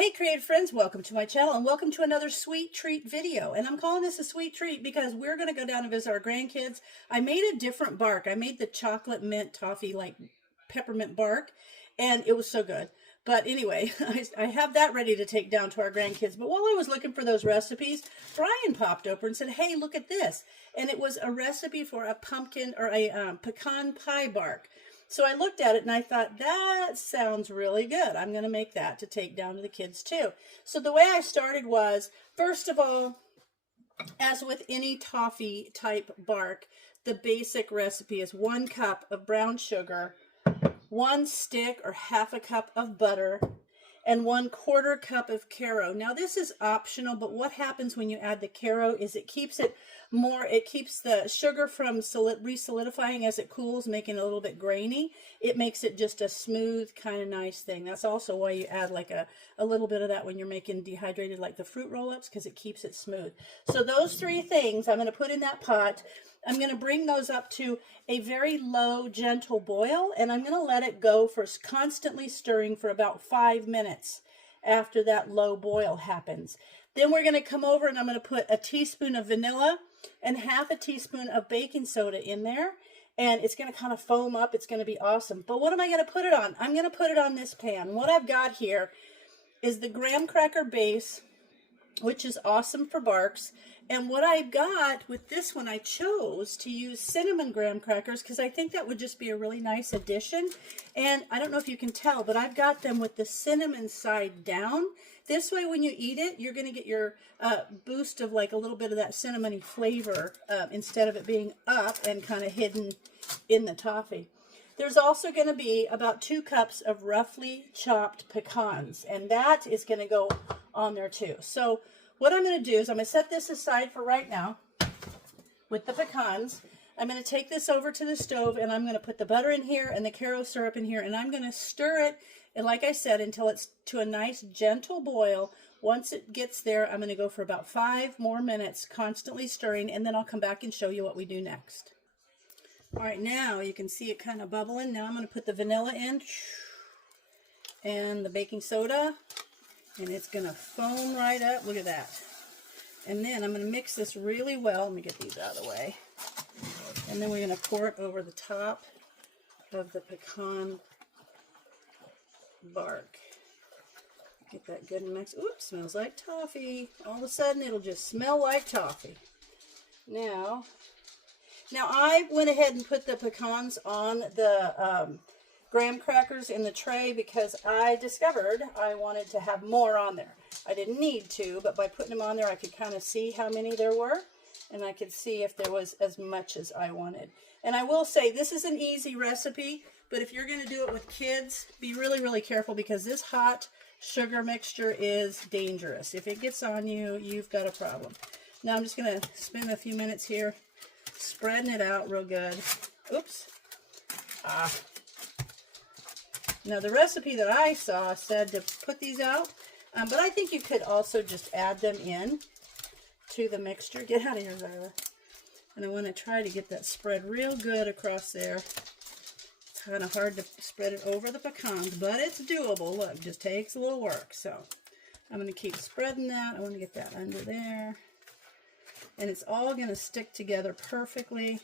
Hey creative friends, welcome to my channel and welcome to another sweet treat video. And I'm calling this a sweet treat because we're going to go down and visit our grandkids. I made a different bark. I made the chocolate mint toffee, like peppermint bark, and it was so good. But anyway, I have that ready to take down to our grandkids. But while I was looking for those recipes, Brian popped over and said, hey, look at this. And it was a recipe for a pumpkin or a pecan pie bark. So I looked at it and I thought, that sounds really good. I'm going to make that to take down to the kids too. So the way I started was, first of all, as with any toffee type bark, the basic recipe is 1 cup of brown sugar, 1 stick or half a cup of butter, and 1/4 cup of Caro. Now this is optional, but what happens when you add the Caro is it keeps the sugar from re-solidifying as it cools, making it a little bit grainy. It makes it just a smooth, kind of nice thing. That's also why you add like a little bit of that when you're making dehydrated, like the fruit roll-ups, because it keeps it smooth. So those 3 things I'm going to put in that pot. I'm going to bring those up to a very low, gentle boil, and I'm going to let it go for constantly stirring for about 5 minutes after that low boil happens. Then we're going to come over and I'm going to put a teaspoon of vanilla and half a teaspoon of baking soda in there, and it's going to kind of foam up. It's going to be awesome. But what am I going to put it on? I'm going to put it on this pan. What I've got here is the graham cracker base, which is awesome for barks. And what I got with this one, I chose to use cinnamon graham crackers because I think that would just be a really nice addition. And I don't know if you can tell, but I've got them with the cinnamon side down. This way, when you eat it, you're going to get your boost of like a little bit of that cinnamony flavor instead of it being up and kind of hidden in the toffee. There's also going to be about 2 cups of roughly chopped pecans, and that is going to go on there too. So what I'm going to do is I'm going to set this aside for right now with the pecans. I'm going to take this over to the stove and I'm going to put the butter in here and the Caro syrup in here, and I'm going to stir it, and like I said, until it's to a nice gentle boil. Once it gets there, I'm going to go for about 5 more minutes, constantly stirring, and then I'll come back and show you what we do next. All right, now you can see it kind of bubbling. Now I'm going to put the vanilla in and the baking soda, and it's going to foam right up. Look at that. And then I'm going to mix this really well. Let me get these out of the way. And then we're going to pour it over the top of the pecan bark. Get that good and mix. Oops, smells like toffee. All of a sudden, it'll just smell like toffee. Now I went ahead and put the pecans on the graham crackers in the tray because I discovered I wanted to have more on there. I didn't need to, but by putting them on there, I could kind of see how many there were, and I could see if there was as much as I wanted. And I will say, this is an easy recipe, but if you're going to do it with kids, be really, really careful because this hot sugar mixture is dangerous. If it gets on you, you've got a problem. Now I'm just going to spend a few minutes here spreading it out real good. Oops. Now the recipe that I saw said to put these out, but I think you could also just add them in to the mixture. Get out of here, Zyla. And I want to try to get that spread real good across there. It's kind of hard to spread it over the pecans, but it's doable. Look, it just takes a little work. So I'm going to keep spreading that. I want to get that under there. And it's all going to stick together perfectly.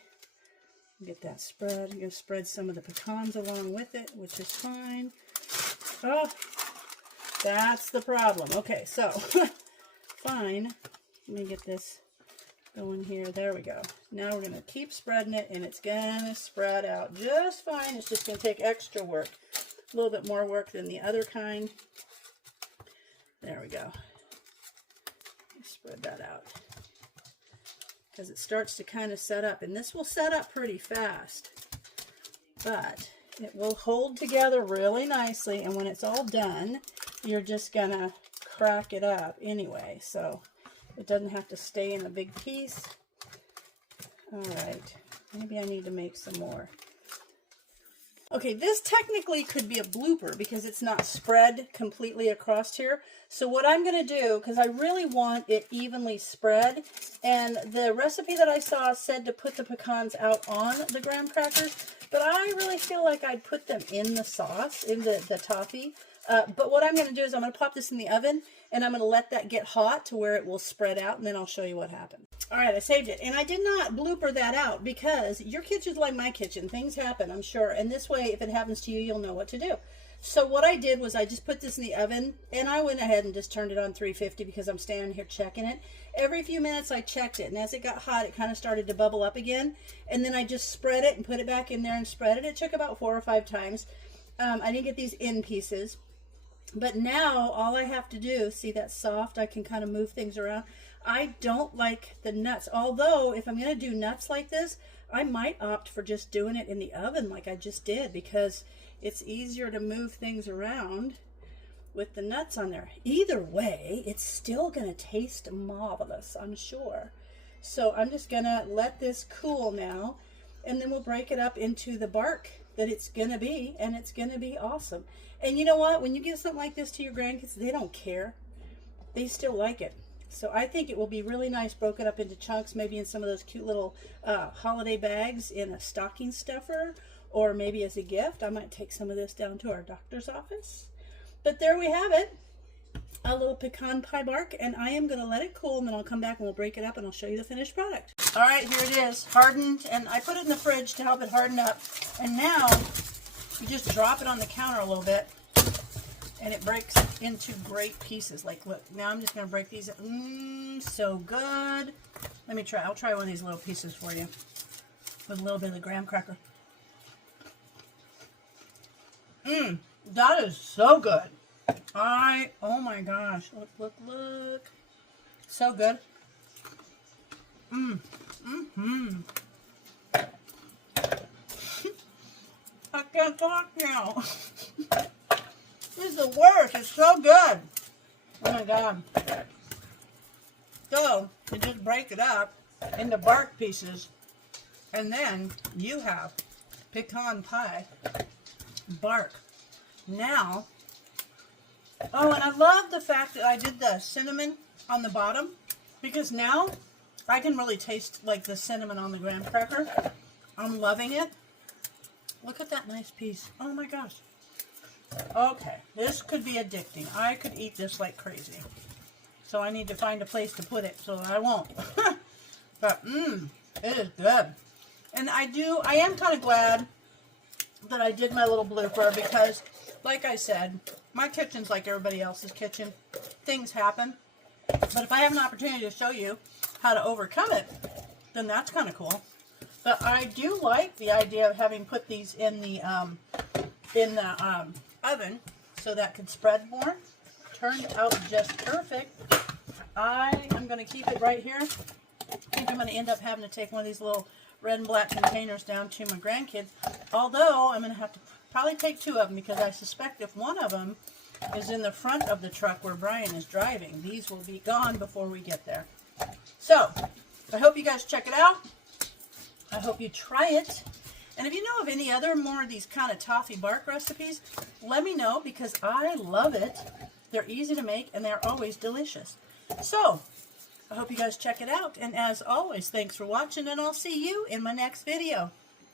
Get that spread. I'm going to spread some of the pecans along with it, which is fine. Oh, that's the problem. Okay, so fine. Let me get this going here. There we go. Now we're going to keep spreading it, and it's going to spread out just fine. It's just going to take extra work. A little bit more work than the other kind. There we go. Spread that out, because it starts to kind of set up, and this will set up pretty fast, but it will hold together really nicely, and when it's all done, you're just gonna crack it up anyway, so it doesn't have to stay in a big piece. All right, maybe I need to make some more. Okay, this technically could be a blooper because it's not spread completely across here. So what I'm going to do, because I really want it evenly spread, and the recipe that I saw said to put the pecans out on the graham crackers, but I really feel like I'd put them in the sauce, in the toffee. But what I'm going to do is I'm going to pop this in the oven, and I'm going to let that get hot to where it will spread out, and then I'll show you what happened. All right, I saved it, and I did not blooper that out because your kitchen's like my kitchen. Things happen, I'm sure, and this way, if it happens to you, you'll know what to do. So what I did was I just put this in the oven, and I went ahead and just turned it on 350 because I'm standing here checking it. Every few minutes I checked it, and as it got hot, it kind of started to bubble up again, and then I just spread it and put it back in there and spread it. It took about 4 or 5 times. I didn't get these in pieces. But now all I have to do, see that soft, I can kind of move things around. I don't like the nuts. Although if I'm going to do nuts like this, I might opt for just doing it in the oven like I just did, because it's easier to move things around with the nuts on there. Either way, it's still going to taste marvelous, I'm sure. So I'm just going to let this cool now, and then we'll break it up into the bark that it's going to be, and it's going to be awesome. And you know what? When you give something like this to your grandkids, they don't care. They still like it. So I think it will be really nice broken up into chunks, maybe in some of those cute little holiday bags in a stocking stuffer, or maybe as a gift. I might take some of this down to our doctor's office. But there we have it, a little pecan pie bark, and I am going to let it cool, and then I'll come back and we'll break it up and I'll show you the finished product. All right, here it is, hardened, and I put it in the fridge to help it harden up. And now you just drop it on the counter a little bit, and it breaks into great pieces. Like, look, now I'm just going to break these. So good. Let me try. I'll try one of these little pieces for you with a little bit of the graham cracker. That is so good. Oh my gosh. Look, look, look. So good. I can't talk now. This is the worst. It's so good. Oh my God. So, you just break it up into bark pieces, and then you have pecan pie bark. Now, oh, and I love the fact that I did the cinnamon on the bottom, because now I can really taste like the cinnamon on the graham cracker. I'm loving it. Look at that nice piece. Oh my gosh. Okay, this could be addicting. I could eat this like crazy. So I need to find a place to put it so I won't. But it is good. And I am kind of glad that I did my little blooper, because like I said, my kitchen's like everybody else's kitchen. Things happen. But if I have an opportunity to show you how to overcome it, then that's kind of cool. But I do like the idea of having put these in the oven so that could spread more. Turned out just perfect. I am going to keep it right here. I think I'm going to end up having to take one of these little red and black containers down to my grandkids. Although I'm going to have to probably take 2 of them, because I suspect if one of them is in the front of the truck where Brian is driving, these will be gone before we get there. So I hope you guys check it out. I hope you try it. And if you know of any other more of these kind of toffee bark recipes, let me know, because I love it. They're easy to make, and they're always delicious. So I hope you guys check it out. And as always, thanks for watching, and I'll see you in my next video.